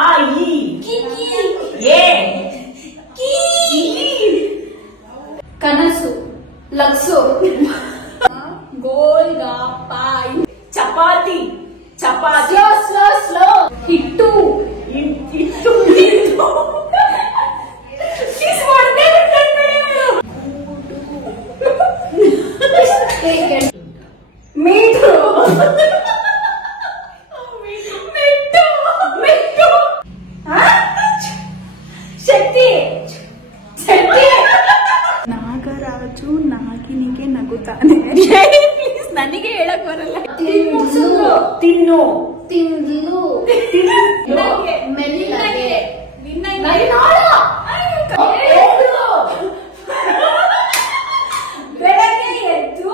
ಆ ಈ ಏ ಕನಸು ಲಕ್ಸು ಗೋಲ್ಗಾಪಾಯಿ ಚಪಾತಿ ಚಪಾತಿ ಸ್ಲೋ ಸ್ಲೋ ಸ್ಲೋ ಹಿಟ್ಟು ಹಿಟ್ಟು ಮೀಟು ಶಕ್ತಿ ಶಕ್ತಿ ನಾಗರಾಜು ನಾಗಿನಿಗೆ ನಗುತ್ತಾನೆ. ಪ್ಲೀಸ್ ನನಗೆ ಹೇಳಕ್ ಬರಲ್ಲ. ತಿನ್ನು ತಿಂದ್ಲು ಮೆಲ್ಲಗೆ ಬೆಳಗ್ಗೆ ಎದ್ದು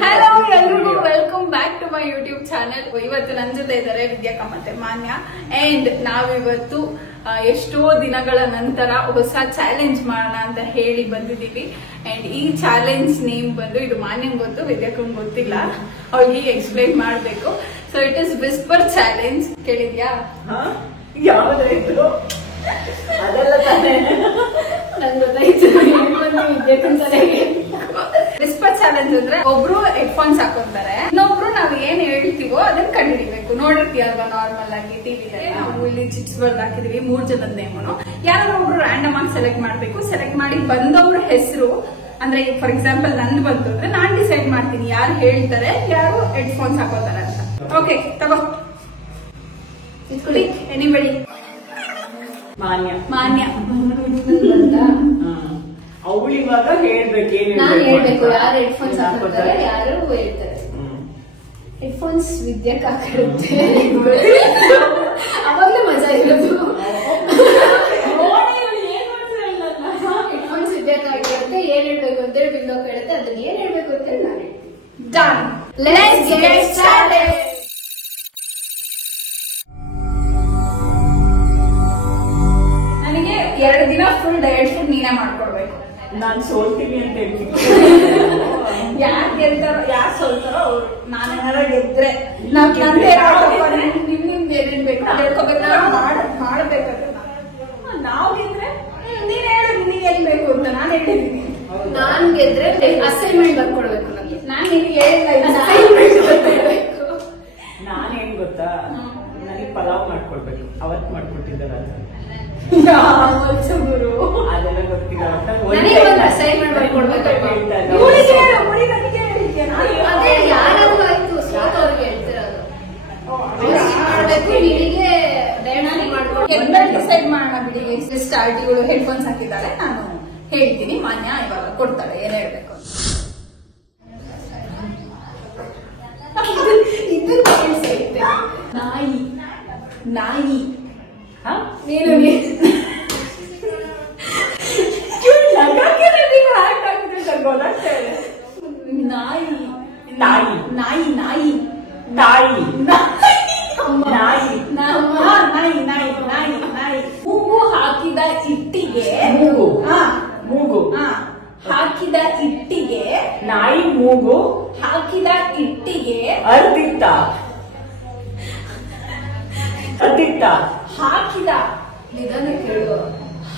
ಹಲೋ ಎಲ್ರಿಗೂ welcome back to my YouTube channel. ಇವತ್ತು ನನ್ನ ಜೊತೆ ಇದ್ದಾರೆ ವಿದ್ಯಾಕ ಮತ್ತೆ ಮಾನ್ಯ. ಅಂಡ್ ನಾವಿವತ್ತು ಎಷ್ಟೋ ದಿನಗಳ ನಂತರ ಹೊಸ ಚಾಲೆಂಜ್ ಮಾಡೋಣ ಅಂತ ಹೇಳಿ ಬಂದಿದ್ದೀವಿ. ಅಂಡ್ ಈ ಚಾಲೆಂಜ್ ನೇಮ್ ಬಂದು, ಇದು ಮಾನ್ಯಂಗ್ ಗೊತ್ತು, ವಿದ್ಯಾಕಂಗ್ ಗೊತ್ತಿಲ್ಲ, ಅವ್ರಿಗೆ ಎಕ್ಸ್ಪ್ಲೈನ್ ಮಾಡ್ಬೇಕು. So it is whisper challenge. ಕೇಳಿದ್ಯಾ? ಯಾವ್ದಾಯ್ತು ಅದೆಲ್ಲ ತಾನೇ ನನ್ ಗೊತ್ತಾಯ್ತು. ವಿದ್ಯಾಕಂತಾನೆ ವಿಸ್ಪರ್ ಚಾಲೆಂಜ್ ಅಂದ್ರೆ ಒಬ್ರು ಹೆಡ್ಫೋನ್ಸ್ ಹಾಕೊಂತಾರೆ, ಇನ್ನೊಬ್ರು ನಾವ್ ಏನ್ ಹೇಳ್ತೀವೋ ಅದನ್ನ ಕಂಡುಹಿಡಿಬೇಕು. ನೋಡಿರ್ತೀಯಲ್ವಾ ನಾರ್ಮಲ್ ಆಗಿ ಟಿವಿದಲ್ಲಿ ನಾವು ಇಲ್ಲಿ ಚಿಟ್ಸ್ ಬರ್ದು ಹಾಕಿದೀವಿ 3 ಜನದ ನೇಮನು. ಯಾರೋ ಒಬ್ರು ರ್ಯಾಂಡಮ್ ಆಗಿ ಸೆಲೆಕ್ಟ್ ಮಾಡ್ಬೇಕು. ಸೆಲೆಕ್ಟ್ ಮಾಡಿ ಬಂದವ್ರ ಹೆಸರು, ಅಂದ್ರೆ ಫಾರ್ ಎಕ್ಸಾಂಪಲ್ ನಂದು ಬಂತು ಅಂದ್ರೆ ನಾನ್ ಡಿಸೈಡ್ ಮಾಡ್ತೀನಿ ಯಾರು ಹೇಳ್ತಾರೆ, ಯಾರು ಹೆಡ್ಫೋನ್ಸ್ ಹಾಕೋತಾರೆ ಅಂತ. ಓಕೆ ತಗೋ, ಇಟ್ಕೊಳ್ಳಿ. ಎನಿಬಡಿ? ಮಾನ್ಯ ಮಾನ್ಯ ಅವಳು ಇವಾಗ ಹೇಳ್ಬೇಕು. ನಾನು ಹೇಳ್ಬೇಕು ಯಾರು ಹೆಡ್ಫೋನ್ಸ್ ಹಾಕೊಳ್ತಾರೆ, ಯಾರು ಹೇಳ್ತಾರೆ. ಹೆಡ್ಫೋನ್ಸ್ ವಿದ್ಯಾಕ್ ಹಾಕಿರುತ್ತೆ, ಅವಾಗಲೇ ಮಜಾ ಇರೋದು. ಹೆಡ್ಫೋನ್ಸ್ ವಿದ್ಯಾಕ್ ಹಾಕಿರುತ್ತೆ, ಏನ್ ಹೇಳ್ಬೇಕು ಅಂತೇಳಿ ಬಿಂದು ಕೇಳುತ್ತೆ, ಅದನ್ನ ಏನ್ ಹೇಳ್ಬೇಕು ಅಂತೇಳಿ ನಾನು ಡನ್. Let's get started. ನನಗೆ 2 ದಿನ ಫುಲ್ ಡಯಟ್ ಫುಡ್ ನೀನೇ ಮಾಡ್ಕೊಡ್ಬೇಕು. ನಾನ್ ಸೋಲ್ತೀನಿ ಅಂತ ಹೇಳ್ತೀನಿ. ಯಾರು ಗೆಲ್ತಾರೋ ಯಾರು ಸೋಲ್ತಾರೋ ಅವ್ರು. ನಾನೇನಾರ ಗೆದ್ರೆ ನಿಮ್ದು ಏನೇನ್ ಬೇಕು ಹೇಳ್ಕೋಬೇಕು, ಮಾಡ್ಬೇಕಂತ. ನಾವ್ ಗೆದ್ರೆ ನೀನ್ ಹೇಳು ನಿನಗೆ ಏನ್ ಬೇಕು ಅಂತ. ನಾನು ಹೇಳಿದೀನಿ. ನಾನ್ ಗೆದ್ರೆ ಅಸೈನ್ಮೆಂಟ್ ಬರ್ಕೊಡ್ಬೇಕು ನನಗೆ. ನಾನ್ ನಿನಗೆ ಹೇಳಿಲ್ಲ, ಅಸೈನ್ಮೆಂಟ್ ಬರ್ಕೊಡ್ಬೇಕು. ನಾನೇನ್ ಗೊತ್ತಾ, ನನಗೆ ಪಲಾವ್ ಮಾಡ್ಕೊಡ್ಬೇಕು. ಅವತ್ ಮಾಡ್ಕೊಟ್ಟಿದ್ದಾರ ಗುರು, ಅದೆಲ್ಲ ಗೊತ್ತಿಲ್ಲ. ನನಗೆ ಒಂದು ಅಸೈನ್ಮೆಂಟ್ ಬರ್ಕೊಡ್ಬೇಕಪ್ಪ. ಅದೇ ಯಾರಾದ್ರೂ ಆಯ್ತು, ಸ್ವಾತ ಅವ್ರಿಗೆ ಹೇಳ್ತಿರೋದು. ಮಾಡ್ಬೇಕು, ನಿನಗೆ ಡೈನಾಮಿಕ್ ಮಾಡ್ಕೊಂಡು ಡಿಸೈಡ್ ಮಾಡೋಣ ಬಿಡಿ. ಎಷ್ಟು ಆರ್ಟಿಗಳು ಹೆಡ್ಫೋನ್ಸ್ ಹಾಕಿದ್ದಾರೆ, ನಾನು ಹೇಳ್ತೀನಿ. ಮಾನ್ಯ ಇವಾಗ ಕೊಡ್ತಾಳೆ ಏನ್ ಹೇಳ್ಬೇಕು. ನಾಯಿ ನಾಯಿ ನೀನು ನಾಯಿ ನಾಯಿ ನಾಯಿ ನಾಯಿ ನಾಯಿ ನಾಯಿ ನಾಯಿ ನಾಯಿ ನಾಯಿ ನಾಯಿ. ಮೂಗು ಹಾಕಿದ ಇಟ್ಟಿಗೆ, ಮೂಗು ಮೂಗು ಹಾಕಿದ ಇಟ್ಟಿಗೆ, ನಾಯಿ ಮೂಗು ಹಾಕಿದ ಇಟ್ಟಿಗೆ ಅರ್ಧಿತ್ತ ಅರ್ಧಿತ್ತ ಹಾಕಿದ. ನಿಧಾನ ಕೇಳು.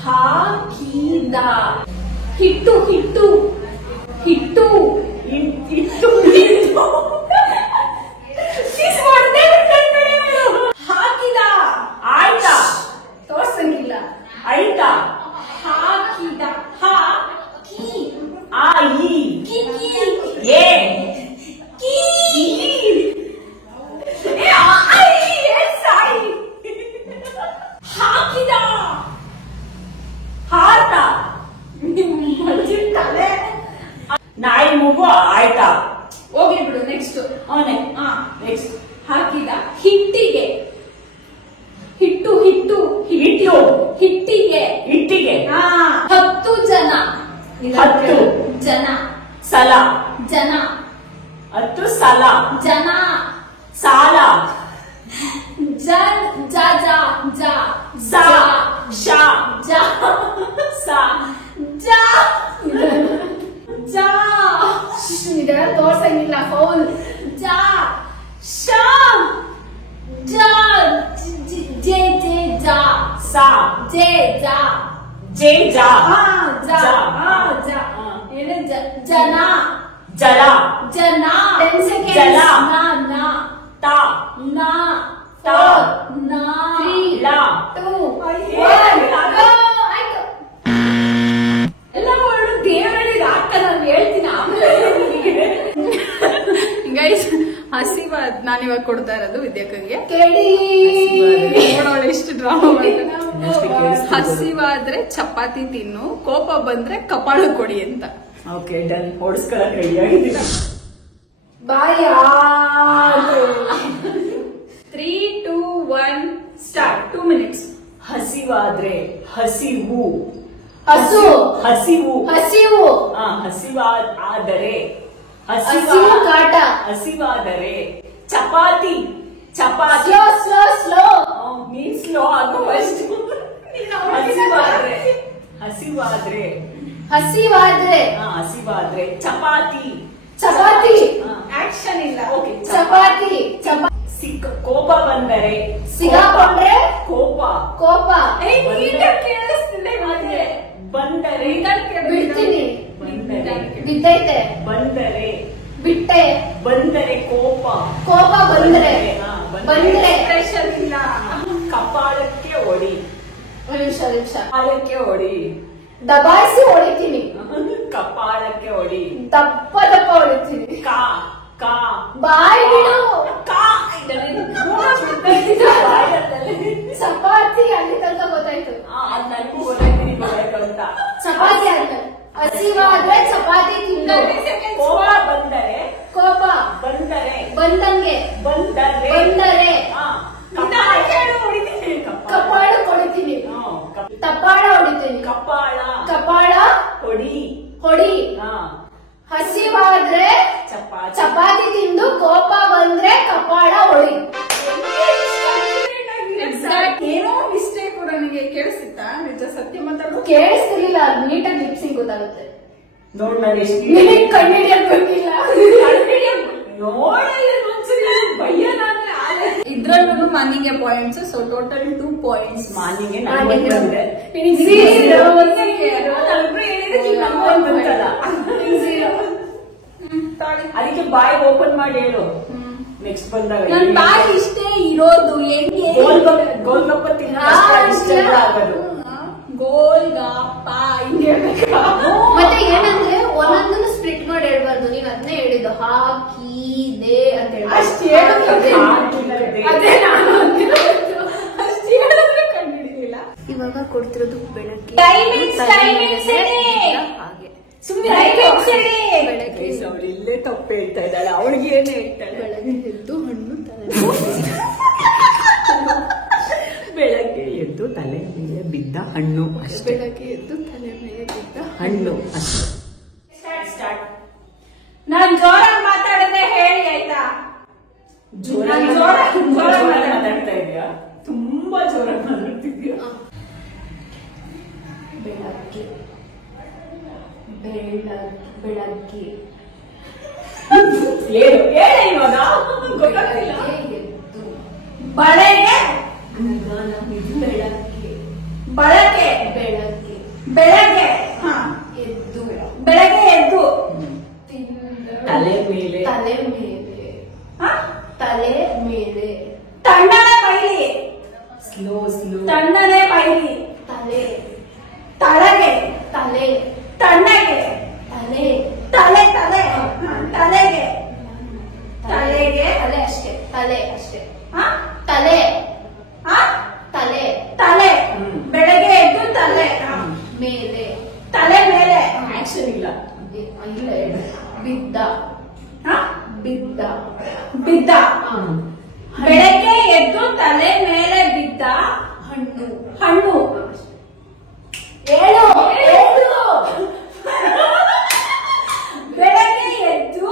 ಹಾಕಿದ ಹಿಟ್ಟು ಹಿಟ್ಟು ಹಿಟ್ಟು ಇಟ್ಟು ಹಾಕಿದ. ಆಯ್ತಾ ತೋರ್ಸಂಗಿಲ್ಲ. ಆಯ್ತಾ ಹಾಕಿದ ಹಾಕಿ ಆ ಈ ಏ ಹಾಕಿದ ಹಾರ್ತ ನಾಯಿ ಮೂಗು ಆಯ್ತಾ. ಹೋಗ್ಲಿ ಬಿಡು. ನೆಕ್ಸ್ಟ್ ಅವನೇ ನೆಕ್ಸ್ಟ್ ಹಾಕಿದ ಹಿಟ್ಟಿಗೆ, ಹಿಟ್ಟು ಹಿಟ್ಟು ಹಿಟ್ಟು ಹಿಟ್ಟಿಗೆ ಇಟ್ಟಿಗೆ 10 ಜನ 10 ಜನ ಸಲ ಜನ 10 ಸಲ ಜನ ಸಾಲ ಜನ್ ಜ ಜ ಜ ಸಾ ಶಾ ಜ ಸಾ ಜ ಜ ಇದೆಲ್ಲ ತೋರ್ಸಂಗಿಲ್ಲ ಫೌಲ್. ಜಾ ಶಾ ಜಾ ಜೆ ಜೆ ಜಾ ಸಾ ಜೆ ಜಾ ಜೆ ಜಾ ಜಾ ಜಾ ಏನು ಜನ ಜಲ ಜನ 10 seconds. ಜಲ. ನಾ ನಾ ತಾ ನಾ ತಾ ನಾ ಲಾ 2 ಅಯ್ಯೋ. 1 ಆಯ್ತು. ಎಲ್ಲ ಹೊರಡು ದೇವರಿಗೆ ಆಗ್ತಾ ನಾನು ಹೇಳ್ತೀನಿ ಆಮೇಲೆ ಗೈಸ್ ಹಸಿವಾದ್ ನಾನಿವಾಗ ಕೊಡ್ತಾ ಇರೋದು ವಿದ್ಯಾಕಂಗೆ. ಕೇಳಿ ನೋಡೋಳು ಎಷ್ಟು ಡ್ರಾಮಾ. ಹಸಿವಾದ್ರೆ ಚಪಾತಿ ತಿನ್ನು, ಕೋಪ ಬಂದ್ರೆ ಕಪಾಳು ಕೊಡಿ ಅಂತ. Okay done. ಓಡಿಸ್ಕೊಳಕ್ ರೆಡಿ ಆಗಿದ್ದೀನ. ಬಾಯ 3, 2, 1 ಸ್ಟಾರ್ಟ್. 2 minutes. ಹಸಿವಾದ್ರೆ ಹಸಿವು ಹಸು ಹಸಿವು ಹಸಿವು ಹಸಿವಾದರೆ ಹಸಿವು ಕಾಟ ಹಸಿವಾದರೆ ಚಪಾತಿ ಚಪಾತಿ ಸ್ಲೋ ಸ್ಲೋ ಸ್ಲೋ ನೀನ್ ಸ್ಲೋ ಆಗೋ ಅಷ್ಟು. ಹಸಿವಾದ್ರೆ ಹಸಿವಾದ್ರೆ ಹಸಿವಾದ್ರೆ ಹಸಿವಾದ್ರೆ ಚಪಾತಿ ಚಪಾತಿ ಆಕ್ಷನ್ ಇಲ್ಲ. ಓಕೆ ಚಪಾತಿ ಕೋಪ ಬಂದರೆ ಸಿಗಾಕೊಂಡ್ರೆ ಕೋಪ ಕೋಪ ಬಂದರೆ ಬಿಡ್ತೀನಿ ಬಂದರೆ ಬಿದ್ದೈತೆ ಬಂದರೆ ಬಿಟ್ಟೆ ಬಂದರೆ ಕೋಪ ಕೋಪ ಬಂದ್ರೆ ಬಂದ್ರೆ ಪ್ರೆಷರ್ ಇಲ್ಲ. ಕಪಾಳಕ್ಕೆ ಹೊಡಿ ನಿಮಿಷ ಕಪಾಳಕ್ಕೆ ಹೊಡಿ ದಬಾಯಿಸಿ ಹೊಡಿತೀನಿ ಕಪಾಳಕ್ಕೆ ಹೊಡಿ ದಪ್ಪ ದಪ್ಪ ಹೊಡಿತೀನಿ ಕಾ ಕಾ ಬಾಯ್ ಬಿಡು ಕಾ ಚಪಾತಿ ಅಲ್ಲಿ ತನಕ ಗೊತ್ತಾಯ್ತು. ಅದ್ ನನಗೂ ಗೊತ್ತಾಯ್ತೀನಿ ಗೊತ್ತಾಯ್ತು ಅಂತ. ಚಪಾತಿ ಅಂತ ಹಸಿವಾದ್ರೆ ಚಪಾತಿ ತಿಂದು ಕೋಪ ಬಂದರೆ ಕೋಪ ಬಂದರೆ ಬಂದಂಗೆ ಬಂದರೆ ಬಂದರೆ ಹೊಡಿತೀನಿ ಕಪಾಳ ಹೊಡಿತೀನಿ ತಪಾಳ ಹೊಡಿತೀನಿ ಕಪಾಳ ಕಪಾಳ ಹೊಡಿ ಹೊಡಿ ಹಸಿವಾದ್ರೆ ಚಪಾತಿ ಚಪಾತಿ ತಿಂದು ಕೋಪ ಬಂದ್ರೆ ಕಪಾಳ ಹೊಡಿ. ಏನೋ ಮಿಸ್ಟೇಕ್ ನನಗೆ ಕೇಳಿಸಿತ್ತಾ? ನಿಜ ಸತ್ಯ ಮಾತಾಡೋ ಕೇಳಿಸ್ತಿರ್ಲಿಲ್ಲ. ನೀಟಾಗಿ ಲಿಪ್ಸಿಂಗ್ ಗೊತ್ತಾಗುತ್ತೆ. ನೋಡ್ ನಾನು ಎಷ್ಟು ನಿನಗೆ ಕಂಡಿಡಿಯಕ್ ಗೊತ್ತಿಲ್ಲ. ಇದ್ರಲ್ಲೂ ಮನಿಗೆ ಪಾಯಿಂಟ್ಸ್. So total 2 points. ಮಾನಿಗೆ ಅದಕ್ಕೆ ಬಾಯ್ ಓಪನ್ ಮಾಡಿ ಹೇಳು. ನೆಕ್ಸ್ಟ್ ಬಂದಾಗ ನನ್ ಬಾಯಿ ಇಷ್ಟೇ ಇರೋದು. ಹೆಂಗೆ ಗೋಲ್ಗಪ್ಪ ಆಗೋದು. ಗೋಲ್ಗಪ್ಪ ಹಿಂಗೆ ಮತ್ತೆ ಏನಂದ್ರೆ ಒಂದೊಂದನ್ನು ಸ್ಪ್ಲಿಟ್ ಮಾಡಿ ಹೇಳ್ಬಾರ್ದು. ನೀನ್ ಅದನ್ನೇ ಹೇಳಿದ್ದು ಹಾಕಿದೆ ಅಂತ ಹೇಳಿ. ಅಷ್ಟು ಹೇಳೋದು ಅದೇ ನಾನು ಅಷ್ಟು ಹೇಳೋದು ಕಂಡಿಡಿಲಿಲ್ಲ. ಇವಾಗ ಕೊಡ್ತಿರೋದು ಬೆಳಗ್ಗೆ ಹಾಗೆ ಬೆಳಗ್ಗೆ ಅವಳು ಇಲ್ಲೇ ತಪ್ಪು ಹೇಳ್ತಾ ಇದ್ದಾಳೆ. ಅವಳಿಗೆ ಏನು ಹೇಳ್ತಾಳೆ? ಬೆಳಗ್ಗೆ ಎದ್ದು ಹಣ್ಣು ಬೆಳಗ್ಗೆ ಎದ್ದು ತಲೆ ಮೇಲೆ ಬಿದ್ದ ಹಣ್ಣು ಅಷ್ಟೇ. ಬೆಳಗ್ಗೆ ಎದ್ದು ತಲೆ ಮೇಲೆ ಬಿದ್ದ ಹಣ್ಣು ಅಷ್ಟೇ. ಸ್ಟಾರ್ಟ್. ನಾನ್ ಜೋರಾಗಿ ಮಾತಾಡಿದ್ರೆ ಹೇಳಿ ಆಯ್ತಾ? ಜೋರಾಗಿ ಮಾತಾಡ್ತಾ ಇದೀಯಾ? ತುಂಬಾ ಜೋರಾಗಿ ಮಾತಾಡ್ತಿದ್ಯಾ? ಬೆಳಗ್ಗೆ ಬೆಳಗ್ಗೆ ಏನು ಹೇಳ ಇವಾಗ ಗೊತ್ತಾಗ್ತಿಲ್ಲ. ಎದ್ದು ಬಳೆಗೆ ಬೆಳಗ್ಗೆ ಬಳಕೆ ಬೆಳಗ್ಗೆ ಬೆಳಗ್ಗೆ ಎದ್ದು ಬೆಳಗ್ಗೆ ಎದ್ದು ತಲೆ ಮೇಲೆ ತಲೆ ಮೇಲೆ ತಲೆ ಮೇಲೆ ತಣ್ಣನೆ ಬೈಲಿ ಸ್ಲೋ ತಣ್ಣನೆ ಬೈಲಿ ತಲೆ ತಳಗೆ ತಲೆ ತಣ್ಣಗೆ ತಲೆ ತಲೆ ತಲೆ ತಲೆಗೆ ತಲೆಗೆ ತಲೆ ಅಷ್ಟೇ ತಲೆ ಅಷ್ಟೇ ಹ? ತಲೆ ಹ? ತಲೆ ತಲೆ ಬೆಳಗ್ಗೆ ಎದ್ದು ತಲೆ ಮೇಲೆ ತಲೆ ಮೇಲೆ ಆಕ್ಷನ್ ಇಲ್ಲ. ಇಲ್ಲ ಹೇಳು. ಬಿದ್ದ ಹ? ಬಿದ್ದ ಬಿದ್ದ ಬೆಳಗ್ಗೆ ಎದ್ದು ತಲೆ ಮೇಲೆ ಬಿದ್ದ ಹಣ್ಣು ಹಣ್ಣು ಹೇಳು ಹೇಳು ಬೆಳಗ್ಗೆ ಎದ್ದು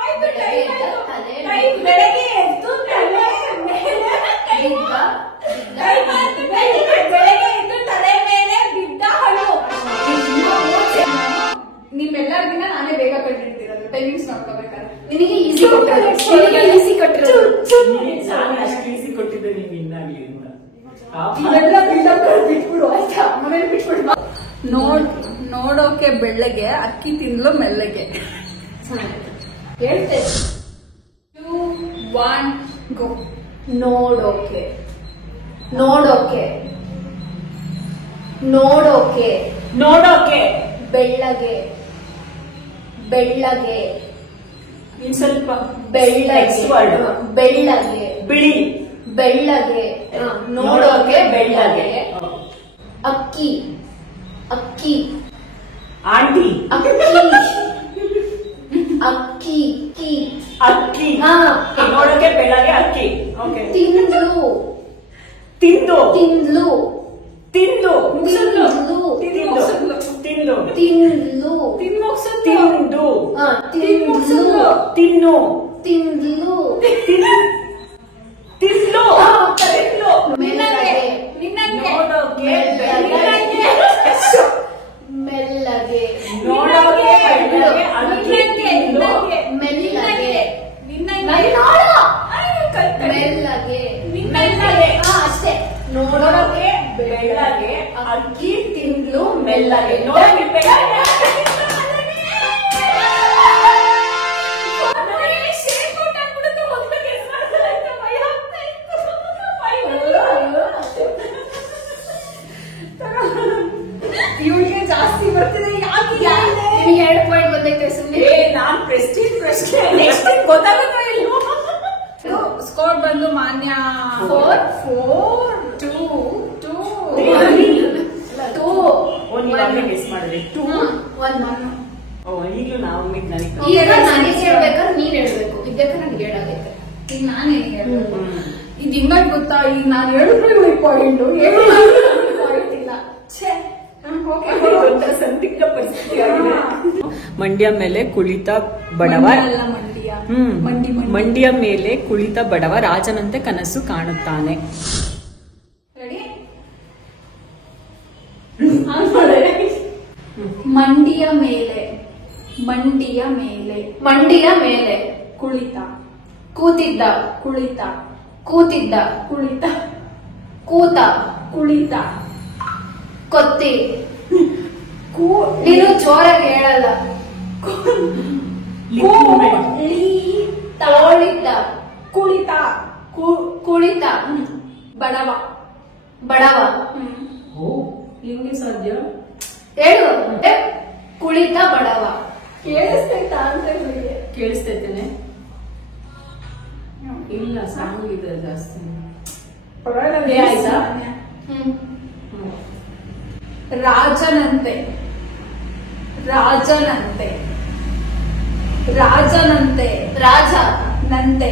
ಆಯ್ತು, ಬೆಳಗ್ಗೆ time ಆಯ್ತು. ತಲೆ Time. ಬೆಳಗ್ಗೆ ಎದ್ದು ತಲೆ ಮೇಲೆ ಬಿದ್ದ Time ಆಯ್ತು. ಬೆಳಗ್ಗೆ ಎದ್ದು ತಲೆ ಮೇಲೆ ಬಿದ್ದ ಹಣ್ಣು. ನಿಮ್ಮೆಲ್ಲರಿಗಿಂತ ನಾನೇ ಬೇಗ ಕಂಡಿಡ್ತಿರೋದು. ಟೈಮಿಂಗ್ ಇಂಗ್ಲಿಷ್ ನೋಡ್ಕೋಬೇಕಾದ್ರೆ ನಿನಗೆ ಈಸಿ ಕೊಟ್ಟಿರೋದು ನಾನು ಅಷ್ಟು ಈಸಿ ಕೊಟ್ಟಿದ್ದೆ ನೀವು ಇನ್ನಾಗ್ಲಿ ಅಂತ. ಇವೆಲ್ಲ ಬಿಟ್ಬಿಡು ಆಯ್ತಾ, ಆಮೇಲೆ ಬಿಟ್ಬಿಡು. ನೋಡೋಕೆ ಬೆಳ್ಳಗೆ, ಅಕ್ಕಿ ತಿನ್ಲು ಮೆಲ್ಲಗೆ. ಹೇಳ್ತೇನೆ. 2, 1 ಗೋ. ನೋಡೋಕೆ ನೋಡೋಕೆ ನೋಡೋಕೆ ನೋಡೋಕೆ ಬೆಳ್ಳಗೆ ಬೆಳ್ಳಗೆ ಇನ್ ಸ್ವಲ್ಪ ಬೆಳ್ಳಗೆ ಬೆಳ್ಳಗೆ ಬಿಳಿ ಬೆಳ್ಳಗೆ ನೋಡೋಕೆ ಬೆಳ್ಳಗೆ ಅಕ್ಕಿ ಅಕ್ಕಿ ಆಂಟಿ ಅಕ್ಕಿ ಅಕ್ಕಿ ಕಿ ಅಕ್ಕಿ ಹಾ ನೋಡೋಕೆ ಬೆಳ್ಳಗೆ ಅಕ್ಕಿ. ಓಕೆ. ತಿಂದ್ಲು ತಿಂದು ತಿಂದ್ಲು ತಿಂದು ತಿಂದ್ಲು ತಿಂದು ತಿಂದ್ಲು ತಿಂದು ಹಾ ತಿಂದ್ಲು ತಿನ್ನು ತಿಂದ್ಲು ತಿನ್ನು ತಿನ್ನು ಮೆಲ್ಲಗೆ ನಿನ್ನಂಗೆ ಮೆಲ್ಲಗೆ ನೋಡೋಕೆ ಬೆಳ್ಳಗೆ ಅಕ್ಕಿ ತಿಂದು ಮೆಲ್ಲಗೆ ನಿನ್ನಂಗೆ ಮೆಲ್ಲಗೆ ಮೆಲ್ಲಗೆ. ಹಾ ಅಷ್ಟೇ ನೋಡೋಕೆ ಬೆಳ್ಳಗೆ ಅಕ್ಕಿ ತಿಂದ್ಲು ಮೆಲ್ಲಗೆ. ನೋಡೋಕೆ ಬೆಳ್ಳಗೆ ಇವಳಿಗೆ ಜಾಸ್ತಿ ಬರ್ತಿದೆ. ಯಾಕೆ ನಿಮಗೆ 2 ಪಾಯಿಂಟ್ ಬಂದೈತೆ ಸುಮ್ಮನೆ. ನಾನ್ ಪ್ರೆಸ್ಟೀಜ್ ಪ್ರಶ್ನೆ ನೆಕ್ಸ್ಟ್ ಗೊತ್ತಾಗುತ್ತಾ ಇಲ್ವೋ? ಸ್ಕೋರ್ ಬಂದು ಮಾನ್ಯ 4 2 ನೀವಾಗಲೇ ಗೆಸ್ ಮಾಡಿದ್ರೆ 2. 1 ಈಗಲೂ ನಾವು ನನಗೆ ಈಗ ನನಗೆ ಹೇಳ್ಬೇಕಾದ್ರೆ ನೀನ್ ಹೇಳ್ಬೇಕು. ಇದಕ್ಕೆ ನನಗೆ ಹೇಳಾಗೈತೆ. ಈಗ ನಾನು ಹೇಳ್ಬೇಕು. ಇದು ಇನ್ನೊಂದು ಗೊತ್ತಾ, ಈಗ ನಾನು ಹೇಳಿದ್ರು ಇವಳಿಗೆ ಪಾಯಿಂಟ್ ಪಾಯಿಂಟ್ ಇಲ್ಲ. ಛೇ ಸಂದಿಗ್ಧ ಪರಿಸ್ಥಿತಿ ಆಗಿದೆ. ಮಂಡ್ಯ ಮೇಲೆ ಕುಳಿತ ಬಡವ ಮಂಡ್ಯ ಮೇಲೆ ಕುಳಿತ ಬಡವ ರಾಜನಂತೆ ಕನಸು ಕಾಣುತ್ತಾನೆ. ರೆಡಿ? ಮಂಡಿಯ ಮೇಲೆ ಮಂಡಿಯ ಮೇಲೆ ಮಂಡಿಯ ಮೇಲೆ ಕುಳಿತ ಕೂತಿದ್ದ ಕುಳಿತ ಕೂತಿದ್ದ ಕುಳಿತ ಕೂತ ಕುಳಿತ ಕೊತ್ತಿ ನೀನು ಜೋರಾಗಿ ಹೇಳಲ್ಲ. ತೋಳಿದ್ದ ಕುಳಿತ ಕುಳಿತ ಬಡವ ಬಡವ ಹೆಂಗೆ ಸಾಧ್ಯ? ಹೇಳು. ಕುಳಿತ ಬಡವ ಕೇಳಿಸ್ತೈತಾ ಅಂತ ಇವಳಿಗೆ? ಕೇಳಿಸ್ತೈತೇನೆ? ಇಲ್ಲ, ಸಾಂಗ್ ಇದೆ ಜಾಸ್ತಿ. ಆಯ್ತಾ? ರಾಜನಂತೆ ರಾಜನಂತೆ ರಾಜನಂತೆ ರಾಜ ನಂತೆ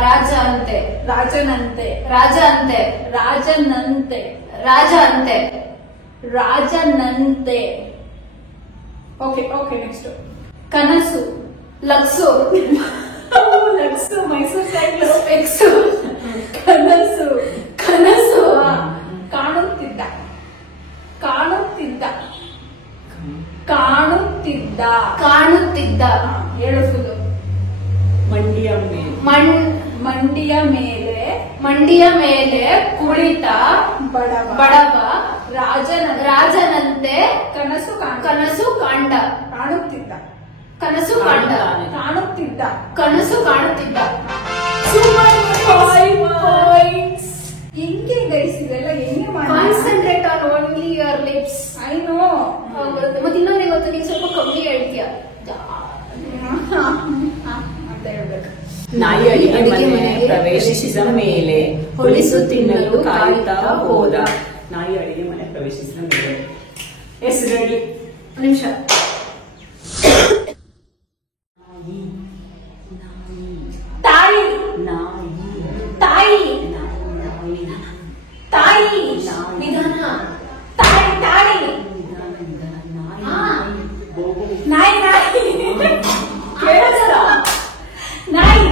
ರಾಜ ಅಂತೆ ರಾಜನಂತೆ ರಾಜ ಅಂತೆ ರಾಜನಂತೆ ರಾಜ ಅಂತೆ ರಾಜನಂತೆ. Okay okay next. ಕನಸು ಲಕ್ಸು ಲಕ್ಸು ಮೈಸೂರು ಸೈಡ್ ಎಕ್ಸು ಕನಸು ಕನಸು ಕಾಣುತ್ತಿದ್ದ ಕಾಣುತ್ತಿದ್ದ ಕಾಣುತ್ತಿದ್ದ ಕಾಣುತ್ತಿದ್ದ ಹೇಳುವುದು. ಮಂಡ್ಯ ಮೇಲೆ ಮಂಡಿಯ ಮೇಲೆ ಮಂಡಿಯ ಮೇಲೆ ಕುಳಿತ ಬಡವ ಬಡವ ರಾಜನಂತೆ ಕನಸು ಕನಸು ಕಾಂಡ ಕಾಣುತ್ತಿದ್ದ ಕನಸು ಕಾಂಡ ಕಾಣುತ್ತಿದ್ದ ಕನಸು ಕಾಣುತ್ತಿದ್ದ. ಹೆಂಗೆ ಗೈಸಿದೆಲ್ಲ ಹೆಂಗೆ concentrate on only your lips. I know. ಮತ್ತೆ ಇನ್ನೊಂದು ಗೊತ್ತು, ನೀನು ಸ್ವಲ್ಪ ಕಮ್ಮಿ ಹೇಳ್ತೀಯ ಅಂತ ಹೇಳ್ಬೇಕು. ನಾಯಿ ಅಡಿಗೆ ಮನೆ ಪ್ರವೇಶಿಸಿದ ಮೇಲೆ ಹೊಳಿಸು ತಿನ್ನಲು ಕಾಯುತ್ತಾ ಹೋದ. ನಾಯಿ ಅಡಿಗೆ ಮನೆ ಪ್ರವೇಶಿಸಿದ ಮೇಲೆ. Yes ready? ನಿಮಿಷ. ತಾಯಿ ನಾಯಿ ತಾಯಿ ತಾಯಿ ನಿಧಾನ. ತಾಯಿ ತಾಯಿ ನಾಯಿ ನಾಯಿ ಕೇಳಿಸ್ತಾ? ನಾಯಿ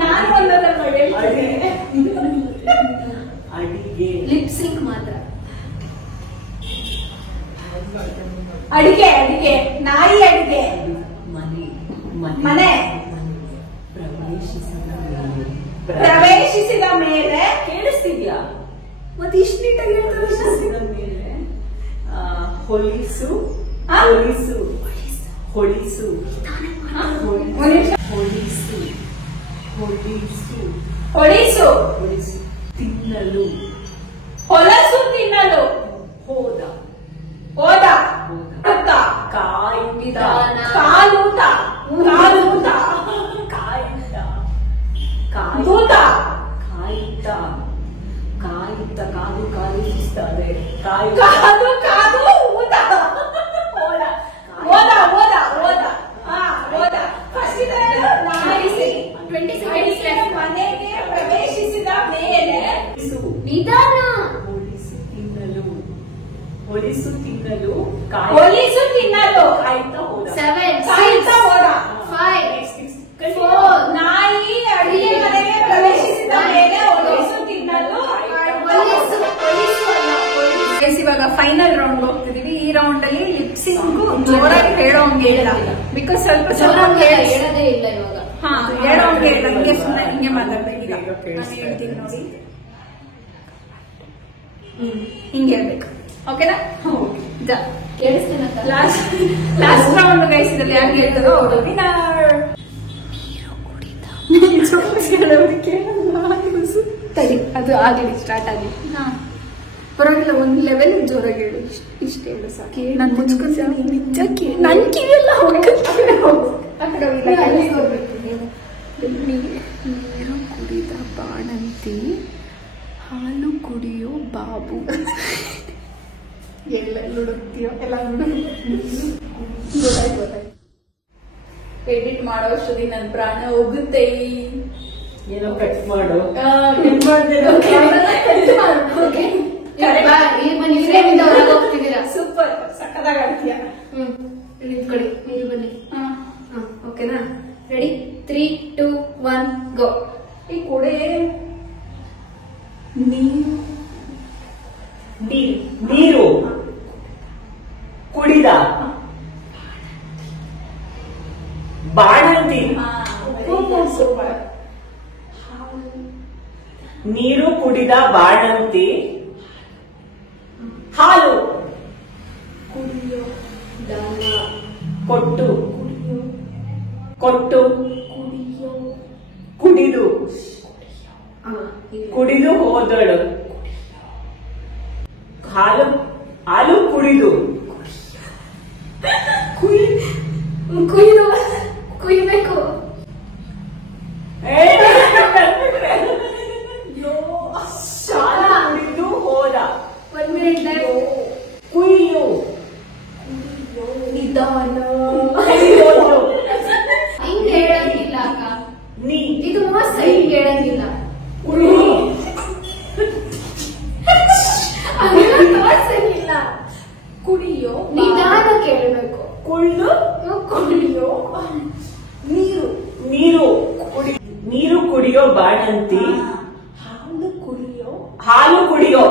ನಾನು ಅನ್ನೋದನ್ನ ಹೇಳ್ತೀನಿ. ಅಡಿಗೆ ಲಿಪ್ ಸಿಂಕ್ ಮಾತ್ರ. ಅಡಿಗೆ ಮನೆ ಪ್ರವೇಶಿಸಿದ ಮೇಲೆ ಕೇಳಿಸ್ತಿದ್ಯಾ ಮತ್ತೆ ಇಷ್ಟು ನೀಟಾಗಿ ಪ್ರವೇಶಿಸಿದ ಮೇಲೆ ಹೊಲಿಸು ಹೊಲಿಸು ಹೊಲಿಸು ಹೊಲಿಸು ಹೊಲಿಸು ಹೊಳಿಸು ಹೊಲಿಸು ತಿನ್ನಲು ಹೊಲಸು ತಿನ್ನಲು ಹೋದ ಹೋದ ಕಾಯಿದ ಕಾಲೂತ ಕಾಲೂತ ಕಾಯಿದ ದೂತ ಕಾಯಿತ ಕಾಯಿತ ಕಾದು ಕಾಲಿಸ್ತಾರೆ ಕಾದು ಕಾದು ಊತ ಹೋದ ಹೋದ ಹೋದ ಹೋದ ಹೋದ ಫಸ್ಟ್ ನಾಯಿಸಿ 20 seconds ಮನೆಗೆ ಪ್ರವೇಶಿಸಿದ ಮೇಲೆ ನಿಧಾನ ಹೊಲಿಸು ತಿನ್ನಲು ಹೊಲಿಸು ತಿನ್ನಲು ಹೊಲಿಸು ತಿನ್ನಲು ಕಾಯ್ತಾ ಹೋದ 7 ಕಾಯ್ತಾ ಹೋದ 5 4 ನಾಯಿ ಅಡಿಗೆ ಮನೆಗೆ ಪ್ರವೇಶಿಸಿದ ಮೇಲೆ ಹೊಲಿಸು ತಿನ್ನಲು ಹೊಲಿಸು ಅಲ್ಲ ಗೈಸ್ ಇವಾಗ ಫೈನಲ್ ರೌಂಡ್ ಹೋಗ್ತಿದೀವಿ. ಈ ರೌಂಡ್ ಅಲ್ಲಿ ಲಿಪ್ಸಿಂಗ್ ಜೋರಾಗಿ ಹೇಳೋಂಗೆ ಇಲ್ಲ, ಬಿಕಾಸ್ ಸ್ವಲ್ಪ ಜೋರಾಗಿ ಹೇಳೋದೇ ಇಲ್ಲ ಇವಾಗ. ಹೇಳೋಂಗೆ ಇಲ್ಲ, ಹಿಂಗೆ ಸುಮ್ಮನೆ ಹಿಂಗೆ ಮಾತಾಡ್ಬೇಕು. ಈಗ ನಾನು ಹೇಳ್ತೀನಿ ನೋಡಿ, ಹಿಂಗೆ ಹೇಳ್ಬೇಕು. ಓಕೆನಾ? ಕೇಳಿಸ್ತೇನಂತ ಲಾಸ್ಟ್ ರೌಂಡ್ ಗೈಸ್ ಇದ್ರಲ್ಲಿ ಯಾರು ಹೇಳ್ತಾರೋ ಅವರು ವಿನ್ನರ್. ತಡಿ, ಅದು ಆಗಲಿ, ಸ್ಟಾರ್ಟ್ ಆಗಲಿ. ಪರವಾಗಿಲ್ಲ, ಒಂದು ಲೆವೆಲ್ ಜೋರಾಗಿ ಹೇಳು. ಇಷ್ಟ ಹೇಳು ಸಾಕು. ನಾನು ಮುಚ್ಕೊಂಡು ನಿಜಕ್ಕೆ ನನ್ ಕಿವಿಯೆಲ್ಲ ನೀರು ಕುಡಿದ ಬಾಣಂತಿ ಹಾಲು ಕುಡಿಯೋ ಬಾಬು. ಎಲ್ಲ ಹುಡುಕ್ತೀಯೋ ಎಲ್ಲ ಗೊತ್ತಾಯ್ತು. ಎಡಿಟ್ ಮಾಡೋ ಅಷ್ಟೊತ್ತಿಗೆ ನನ್ನ ಪ್ರಾಣ ಹೋಗುತ್ತೆ. ಏನೋ ಕಟ್ ಮಾಡು. ಸೂಪರ್, ಸಕ್ಕದಾಗಿ ಆಡ್ತೀಯ. ನಿಂತ್ಕೊಳ್ಳಿ, ನೀವು ಬನ್ನಿ. ಓಕೆನಾ? ರೆಡಿ? 3, 2, 1 ಗೋ. ಈ ಕೊಡೆ ನೀರು ಕುಡಿದ ಬಾಣಂತಿ. ಸೂಪರ್. ನೀರು ಕುಡಿದ ಬಾಣಂತಿ ಹಾಲು ಕುಡಿಯೋ ದಾನ ಕೊಟ್ಟು ಕುಡಿಯೋ ಕುಡಿದು ಕುಡಿದು ಹೋದಳು. ಹಾಲು ಕುಡಿದು ಕುಯ್ಬೇಕು. ಕುಡಿದು ಹೋದ. 1 minute left. ಕುಯ್ಯು ನಿಧಾನ. ಹಿಂಗೆ ಹೇಳಂಗಿಲ್ಲ ಅಕ್ಕ, ಇದು ಮೋಸ. ಹಿಂಗೆ ಹೇಳಂಗಿಲ್ಲ. ತೋರ್ಸಂಗಿಲ್ಲ. ಕುಡಿಯೋ ನಿಧಾನ ಕೇಳಬೇಕು. ಕುಡಿಯೋ ನೀರು ಕುಡಿಯೋ ಬಾಣಂತಿ ಹಾಲು ಕುಡಿಯೋ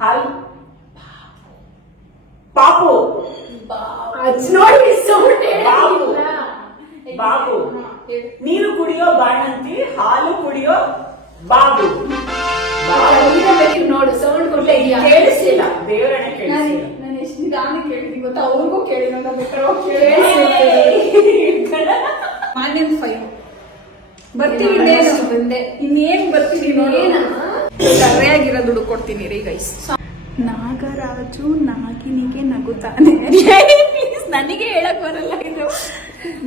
ಹಾಲು ಪಾಪು ನೋಡಿ ಸೌಂಡ್ ಬಾಬು. ನೀರು ಕುಡಿಯೋ ಬಾಣಂತಿ ಹಾಲು ಕುಡಿಯೋ ಬಾಬು. ನೋಡು, ಸೌಂಡ್ ಕೊಟ್ಟೆ. ಕೇಳಿಸ್ತಿಲ್ಲ, ದೇವರನ್ನ ಕೇಳಿಸ್ತಿಲ್ಲ. ನಾನು ಎಷ್ಟು ನಿಧಾನ ಕೇಳಿದೀನಿ ಗೊತ್ತಾ? ಅವ್ರಿಗೂ ಕೇಳಿ ಮಾನ್ಯನ್ 5 ಬರ್ತೀವಿ. ಇನ್ನೇನು ಬರ್ತೀವಿ ನೋಡಿ. ಸರಿಯಾಗಿರೋ ದುಡ್ಡು ಕೊಡ್ತೀನಿ ರೀ ಗೈಸ್. ನಾಗರಾಜು ನಾಗಿನಿಗೆ ನಗುತ್ತಾನೆ. ಪ್ಲೀಸ್, ನನಗೆ ಹೇಳಕ್ ಬರಲ್ಲ ಇದು.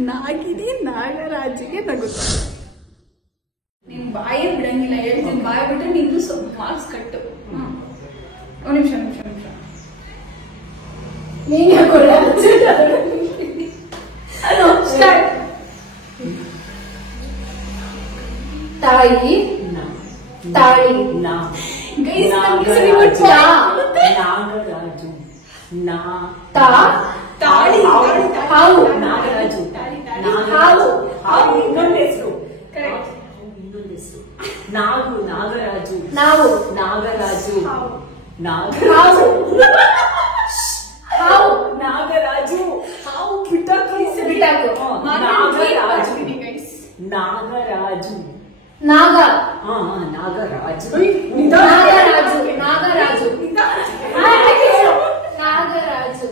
ನಾಗಿನಿ ನಾಗರಾಜಿಗೆ ನಗುತ್ತಾನೆ. ನಿನ್ ಬಾಯಿ ಬಿಡಂಗಿಲ್ಲ, ಹೇಳ್ತೀನಿ. ಬಾಯಿ ಬಿಟ್ರೆ ನಿಂದು ಸ್ವಲ್ಪ ಮಾರ್ಕ್ಸ್ ಕಟ್ಟು. ಒಂದು ನಿಮಿಷ ನೀನ್ ತಾಯಿ ತಾಳಿ ನಾಗರಾಜು ತಾಳಿ ಹಾವು ನಾಗರಾಜು ಹಾವು ಇನ್ನೊಂದು ಹೆಸರು ನಾಗರಾಜು ನಾವು ನಾಗರಾಜು ಹಾವು ನಾಗರಾಜು ಹಾವು ಬಿಟ್ಟಾಕು. ನಾಗರಾಜು. ನಾಗರಾಜು. ನಾಗ. ನಾಗರಾಜು. ನಾಗರಾಜು. ನಾಗರಾಜು. ನಾಗರಾಜು.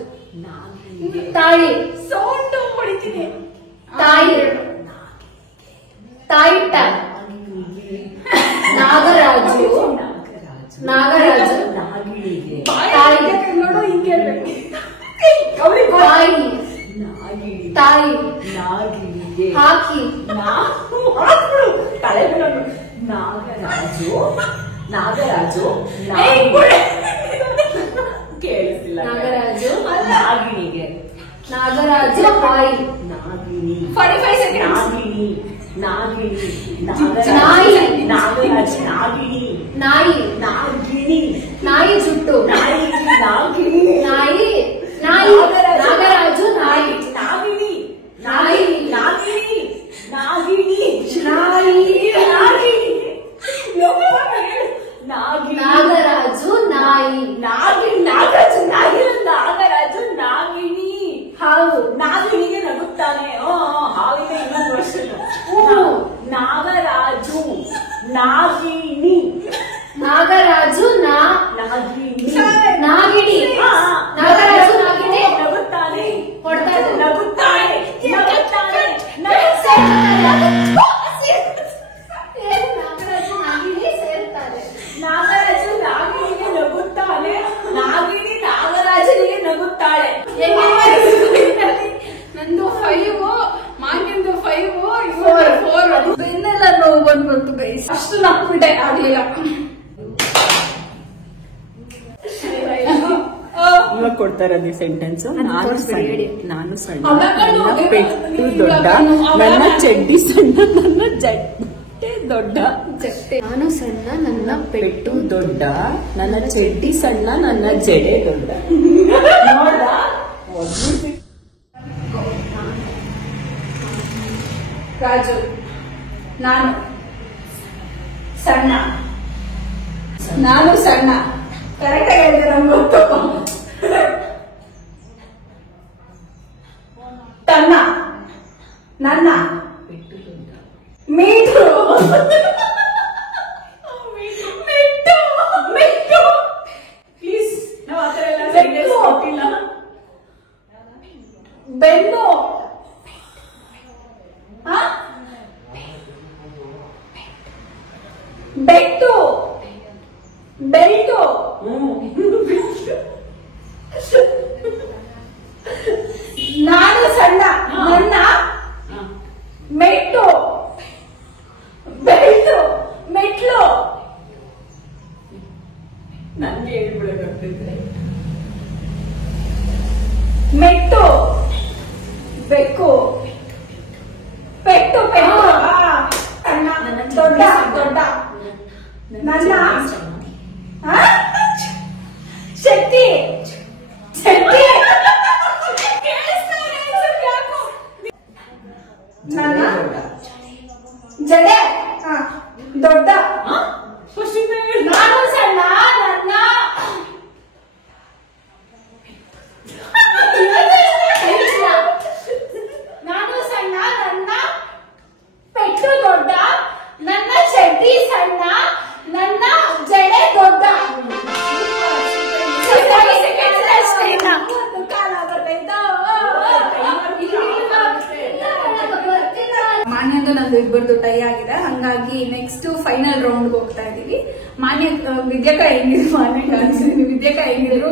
ತಾಯಿ. ಸೌಂಡ್ ಹೊಡಿತೀನಿ. ತಾಯಿ. ತಾಯಿಟ್ಟ. ನಾಗರಾಜು. ನಾಗರಾಜು. ತಾಯಿ. ನೋಡು ಹಿಂಗೆ ಹೇಳ್ಬೇಕು. ತಾಯಿ. ತಾಯಿ. ನಾಗಿಣಿಗೆ. ಹಾಕಿ. ನಾಗರಾಜು. ನಾಗರಾಜು. ಕೇಳಿಸಿಲ್ಲ. ನಾಗರಾಜು. ನಾಗಿಣಿಗೆ. ನಾಗರಾಜು. ಹಾಯಿ. ನಾಗಿಣಿ. 45 seconds. ನಾಗಿಣಿ. ನಾಗಿಣಿ. ನಾಯಿ. ನಾಗರಾಜು. ನಾಗಿಣಿ. ನಾಯಿ. ನಾಗಿಣಿ. ನಾಯಿ ಜುಟ್ಟು. ನಾಯಿ. ನಾಗಿಣಿ. ನಾಯಿ. ನಾಯಿ. ನಾಗರಾಜು. ನಾಯಿ. ನಾಗಿಣಿ. ನಾಯಿ. ನಾಗಿಣಿ. ನಾಗಿಣಿ. ನಾಯಿ. ನಾಗರಾಜು. ನಾಯಿ. ನಾಗರಾಜು. ನಾಗರಾಜು. ನಾಗಿಣಿ. ಹಾವು. ನಾಗಿಣಿಗೆ ನಗುತ್ತಾನೆ. ಹಾವಿಗೆ ಇನ್ನೊಂದು ವರ್ಷ. ನಾಗರಾಜು. ನಾಗಿಣಿ. ನಾಗರಾಜು. ನಾಗಿಣಿ. ನಾಗಿಣಿ. ನಾಗರಾಜು. ನಾಗಿಣಿ. ನಗುತ್ತಾನೆ. ಹೊಡ್ತಾರೆ. ನಗುತ್ತಾನೆ. ನಗುತ್ತಾನೆ. ನಾಗರಾಜು ನಾಗಿಣಿ ಸೇರ್ತಾರೆ. ನಾಗರಾಜು ನಾಗಿಣಿಗೆ ನಗುತ್ತಾನೆ. ನಾಗಿಣಿ ನಾಗರಾಜನಿಗೆ ನಗುತ್ತಾಳೆ. ನಂದು 5, ಮಾನ್ಯಂದು 5, 4. ಬೆನ್ನೆಲ್ಲ ನೋವು ಬಂದ್ಬಿಡ್ತು ಗೈಸ್. ಅಷ್ಟು ನಕ್ಬಿಟ್ಟೆ ಆಗ್ಲಿಲ್ಲ. ಇವಾಗ ಕೊಡ್ತಾ ಇರೋದು ಸೆಂಟೆನ್ಸ್. ನಾನು ಸಣ್ಣ, ಅದಕ್ಕೂ ನನ್ನ ಪೆಟ್ಟು ದೊಡ್ಡ, ನನ್ನ ಚಡ್ಡಿ ಸಣ್ಣ, ನನ್ನ ಜಟ್ಟೆ ದೊಡ್ಡ. ನಾನು ಸಣ್ಣ, ನನ್ನ ಪೆಟ್ಟು ದೊಡ್ಡ, ನನ್ನ ಚಡ್ಡಿ ಸಣ್ಣ, ನನ್ನ ಜಡೆ ದೊಡ್ಡ. ನೋಡ್ದಾ? ರಾಜು. ನಾನು ಸಣ್ಣ. ನಾನು ಸಣ್ಣ. ಕರೆಕ್ಟ್ ಆಗಿ ಹೇಳಿದೆ, ನಮ್ಗೆ ಗೊತ್ತು. ತನ್ನ. ನನ್ನ. ಮೀಟು. ಮೆಟ್ಟು. ಪ್ಲೀಸ್, ನಾವು ಆ ಥರ ಎಲ್ಲ ಸೆಂಟೆನ್ಸ್ ಕೊಟ್ಟಿಲ್ಲ. ಬೆನ್ನು. ಬೆಟ್ಟು. ಬೆಲ್ಟು. ನಾನು ಸಣ್ಣ. ನನ್ನ ಮೆಟ್ಟು. ಬೆಲ್ಟು. ಮೆಟ್ಲು. ನನ್ಗೆ ಹೇಳ್ಬಿಡೋದಾಗ್ತೈತೆ. ಮೆಟ್ಟು. ಬೆಕ್ಕು. ಪೆಟ್ಟು. ಪೆಟ್ಟು. ಸಣ್ಣ. ದೊಡ್ಡ. ದೊಡ್ಡ. ನನ್ನ ಶಕ್ತಿ. ಶಕ್ತಿ. ನನ್ನ ಜಡೆ. ದೊಡ್ಡ. ನಾನು ಸಣ್ಣ. ನನ್ನ ನಾನು ಸಣ್ಣ. ನನ್ನ ಪೆಟ್ಟು ದೊಡ್ಡ, ನನ್ನ ಚಡ್ಡಿ ಸಣ್ಣ, ನನ್ನ ಜಡೆ ದೊಡ್ಡ. ಮಾನ್ಯಂದು ನಂದು ಇಬ್ಬರದು ಟೈ ಆಗಿದೆ. ಹಂಗಾಗಿ ನೆಕ್ಸ್ಟ್ ಫೈನಲ್ ರೌಂಡ್ ಹೋಗ್ತಾ ಇದೀವಿ. ಮಾನ್ಯ ವಿದ್ಯಾಕ ಹೆಂಗಿದ್ರು ಮಾನ್ಯ ಕಾಣಿಸಿದೀನಿ. ವಿದ್ಯಾಕ ಹೆಂಗಿದ್ರು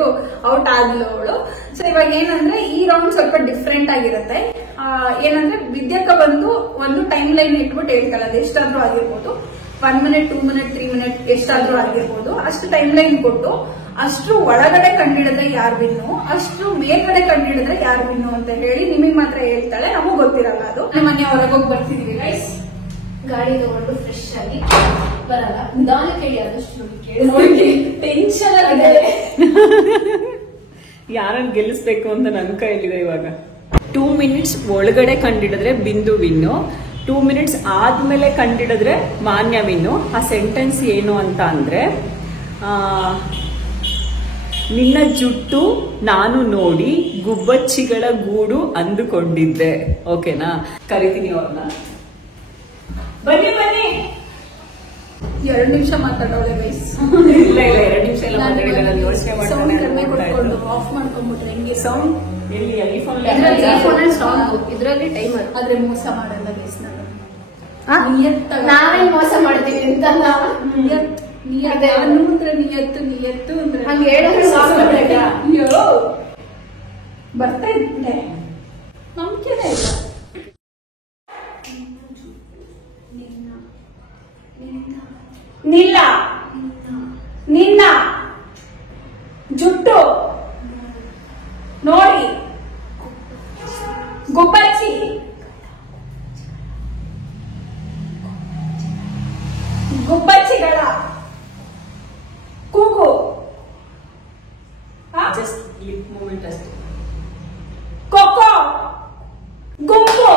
ಔಟ್ ಆದ್ಲು ಅವಳು. ಸೊ ಇವಾಗ ಏನಂದ್ರೆ ಈ ರೌಂಡ್ ಸ್ವಲ್ಪ ಡಿಫ್ರೆಂಟ್ ಆಗಿರುತ್ತೆ. ಏನಂದ್ರೆ ವಿದ್ಯಾಕ ಬಂದು ಒಂದು ಟೈಮ್ ಲೈನ್ ಇಟ್ಬಿಟ್ಟು ಹೇಳ್ತಾಳೆ. ಅದು ಎಷ್ಟಾದ್ರೂ ಆಗಿರ್ಬೋದು, 1 minute, 2 minute, 3 minute ಎಷ್ಟಾದ್ರೂ ಆಗಿರ್ಬೋದು. ಅಷ್ಟು ಟೈಮ್ ಲೈನ್ ಕೊಟ್ಟು ಅಷ್ಟು ಒಳಗಡೆ ಕಂಡಿಡಿದ್ರೆ ಯಾರು ವಿನ್ನು, ಅಷ್ಟು ಮೇಲ್ಗಡೆ ಕಂಡಿಡಿದ್ರೆ ಯಾರು ವಿನ್ನು ಅಂತ ಹೇಳಿ ನಿಮಗ್ ಮಾತ್ರ ಹೇಳ್ತಾಳೆ. ನಮಗ್ ಗೊತ್ತಿರಲ್ಲ ಅದು. ಮನೆ ಹೊರಗೆ ಹೋಗಿ ಬರ್ತಿದೀವಿ ಗೈಸ್. ಗಾಡಿ ತಗೊಂಡು ಫ್ರೆಶ್ ಆಗಿ ಬರಲ್ಲ. ನಿಧಾನ ಕೇಳಿ, ಆದಷ್ಟು ಕೇಳಿ. ಟೆನ್ಷನ್ ಆಗಿದೆ. ಯಾರನ್ನ ಗೆಲ್ಲಿಸ್ಬೇಕು ಅಂತ ನನ್ನ ಕೈಲಿದೆ ಇವಾಗ. 2 minutes ಒಳಗಡೆ ಕಂಡಿಡಿದ್ರೆ ಬಿಂದು ವಿನ್ನು, 2 minutes ಆದ್ಮೇಲೆ ಕಂಡಿಡಿದ್ರೆ ಮಾನ್ಯ ವಿನ್ನು. ಆ ಸೆಂಟೆನ್ಸ್ ಏನು ಅಂತ ಅಂದ್ರೆ ನಿನ್ನ ಜುಟ್ಟು ನಾನು ನೋಡಿ ಗುಬ್ಬಚ್ಚಿಗಳ ಗೂಡು ಅಂದುಕೊಂಡಿದ್ದೆ. ಓಕೆನಾ? ಕರಿತೀನಿ ಅವ್ರನ್ನ. ಬನ್ನಿ ಬನ್ನಿ. 2 ನಿಮಿಷ ಮಾತಾಡೋಳೆ ಗೈಸ್. ಇಲ್ಲ 2 ನಿಮಿಷ ಎಲ್ಲ ಮಾತಾಡಿಲ್ಲ. ನಾನು ಯೋಚನೆ ಸೌಂಡ್ ಕಡಿಮೆ ಮಾಡ್ಕೊಂಡು ಕೊಟ್ಕೊಂಡು ಆಫ್ ಮಾಡ್ಕೊಂಡ್ಬಿಟ್ರೆ ಹೆಂಗೆ ಸೌಂಡ್ ಎಲ್ಲಿ ಈ ಫೋನ್ ಇದ್ರಲ್ಲಿ ಟೈಮರ್ ಆದ್ರೆ ಮೋಸ ಮಾಡಲ್ಲ ಗೈಸ್ ನಾನು. ನಾವೇ ಮೋಸ ಮಾಡ್ತೀವಿ ಅಂತ ನಿಯತ್ತು ಅಂದ್ರೆ ಹಂಗೆ ಹೇಳಿದ್ರೆ ಅಯ್ಯೋ ಬರ್ತಾ ಇದ್ದೆ ನಂಬಿಕೆನೇ ಇಲ್ಲ. ನಿಲ್ಲ ನಿನ್ನ ಜುಟ್ಟು ನೋಡಿ ಗುಬ್ಬಚ್ಚಿ ಗುಬ್ಬಚ್ಚಿಗಳ ಕೂಗು. ಜಸ್ಟ್ ಲಿಪ್ ಮೂಮೆಂಟ್ ಅಷ್ಟೇ. ಕೊಕ್ಕೋ ಗುಂಪು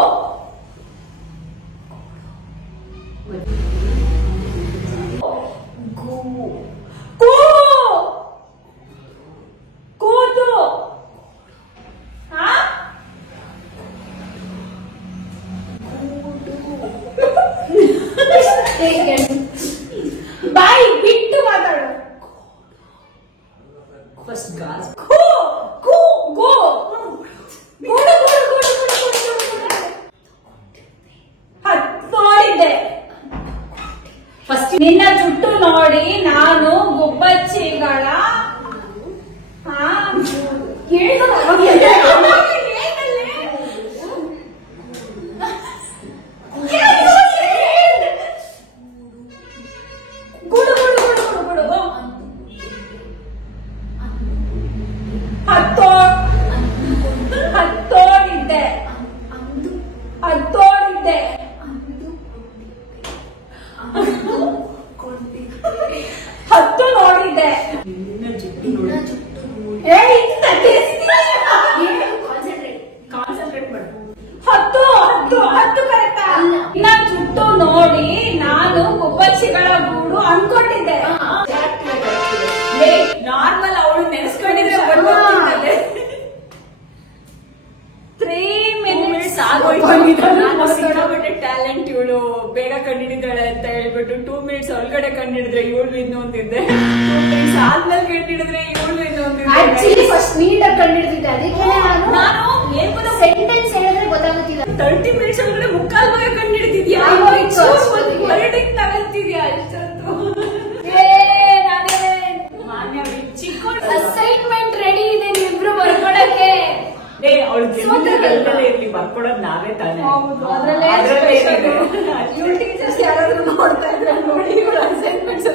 ಕೂತು ಬಾಯಿ ಬಿಟ್ಟು ಮಾತಾಡು. ಫಸ್ಟ್ ಗಾಸ್ ನೋಡಿದ್ದೆ. ಫಸ್ಟ್ ನಿನ್ನ ಜುಟ್ಟು ನೋಡಿ ನಾನು ಗುಬ್ಬಚ್ಚಿಗಳ ಹತ್ತೋಡಿದ್ದೆ ಹತ್ತು ನೋಡಿದ್ದೆ. ಕಾನ್ಸಂಟ್ರೇಟ್ ಮಾಡು. ಹತ್ತು ಕರೆಕ್ಟಾ? ನಿನ್ನ ಜುಟ್ಟು ನೋಡಿ ನಾನು ಗುಬ್ಬಚ್ಚಿಗಳ ಗೂಡು ಅನ್ಕೊಂಡಿದ್ದೆ. ನಾರ್ಮಲ್ ಅವಳು ನೆನೆಸ್ಕೊಂಡಿದ್ರೆ 3 ಮಿನಿಟ್ಸ್ ಆಗೋಯ್ತು. ಟ್ಯಾಲೆಂಟ್ ಇವಳು ಬೇಗ ಕಂಡಿಡಿದಾಳೆ ಅಂತ ಹೇಳ್ಬಿಟ್ಟು 2 ಮಿನಿಟ್ಸ್ ಒಳಗಡೆ ಕಂಡಿಡಿದ್ರೆ ಇವಳು ಇನ್ನೊಂದಿದ್ದೆ, 2 ಮಿನಿಟ್ಸ್ ಆದ್ಮೇಲೆ ಕಂಡಿಡಿದ್ರೆ ಇವಳು ಆಕ್ಚುಲಿ ಫಸ್ಟ್ ನೀಟಾಗಿ ಕಂಡಿಡ್ತಿದ್ದೆ. ಅದಕ್ಕೆ ನಾನು ಏನ್ ಗೊತ್ತಾ ಸೆಂಟೆನ್ಸ್ ಹೇಳಿದ್ರೆ ಗೊತ್ತಾಗುತ್ತಿಲ್ಲ. 30 ಮಿನಿಟ್ಸ್ ಒಳಗಡೆ ಮುಕ್ಕಾಲ್ ಭಾಗ ಕಂಡಿಡಿದ್ಯಾ, ಆಗೋಯ್ತು. ಹೊರಟಿಗೆ ತಗೊಂತಿದ್ಯಾ ಅಷ್ಟೊಂದು. ಮಾನ್ಯ ಚಿಕ್ಕ ಅಸೈನ್ಮೆಂಟ್ ರೆಡಿ ಇದೆ ನೀವಿಬ್ರು ಬರ್ಕೊಡಕ್ಕೆ. ಅವಳು ಗೆಲ್ಲದಲ್ಲೇ ಇರ್ಲಿ, ಬರ್ಕೊಡೋದು ನಾವೇ ತಾನೇ. ಯಾರಾದ್ರೂ ನೋಡ್ತಾ ಇದ್ರೆ ನೋಡಿ ಅಸೈನ್ಮೆಂಟ್ಸ್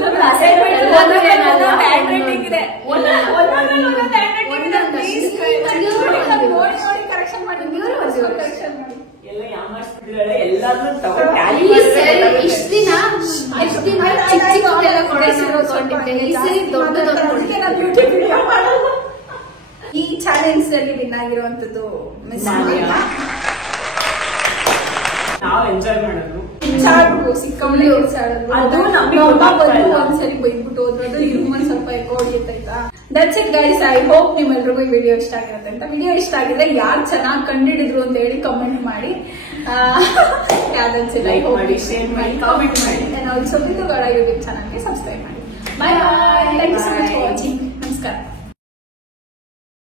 ಕರೆಕ್ಷನ್ ಮಾಡಿ ಎಲ್ಲ ಯಾಮಾರಿಸ್ತಿದ್ದಾಳೆ. ಎಲ್ಲಾದ್ರೂ ತಗೊಂಡು ಇಷ್ಟ ದಿನ ಚಿಕ್ಕ ಚಿಕ್ಕದೆಲ್ಲ ಕೊಡಿಸಿರೋಕೊಂಡಿದ್ದೆ. ಈ ಸರಿ ದೊಡ್ಡ ಈ ಚಾಲೆಂಜ್ ಅಲ್ಲಿ ವಿನ್ ಆಗಿರುವಂತದ್ದು ಮಿಸ್ ಮಾಡಿಲ್ಲ. ನಾವು ಎಂಜಾಯ್ ಮಾಡೋದು ಚಾಡ್ಬಿಟ್ಟು ಸಿಕ್ಕಂಬಳಿ ಚಾಡೋದು. ಅದು ನಮ್ಗೆ ಒಂದ್ಸರಿ ಬೈದ್ಬಿಟ್ಟು ಹೋದ್ರದು ಇನ್ನೊಂದ್ ಸ್ವಲ್ಪ ಎಕೋ ಹೊಡಿಯುತ್ತಾಯ್ತಾ. That's it guys. I hope ನಿಮ್ಮೆಲ್ರಿಗೂ ಈ ವಿಡಿಯೋ ಇಷ್ಟ ಆಗಿರುತ್ತೆ ಅಂತ. ವಿಡಿಯೋ ಇಷ್ಟ ಆಗಿದ್ರೆ ಯಾರು ಚೆನ್ನಾಗಿ ಕಂಡಿಡಿದ್ರು ಅಂತ ಹೇಳಿ ಕಮೆಂಟ್ ಮಾಡಿ. ಲೈಕ್ ಮಾಡಿ, ಶೇರ್ ಮಾಡಿ, ಕಾಮೆಂಟ್ ಮಾಡಿ. ಆಲ್ಸೋ ಯೂಟ್ಯೂಬ್ ಚಾನಲ್ಗೆ ಸಬ್ಸ್ಕ್ರೈಬ್ ಮಾಡಿ. Bye bye. Thank you so much for watching. ನಮಸ್ಕಾರ.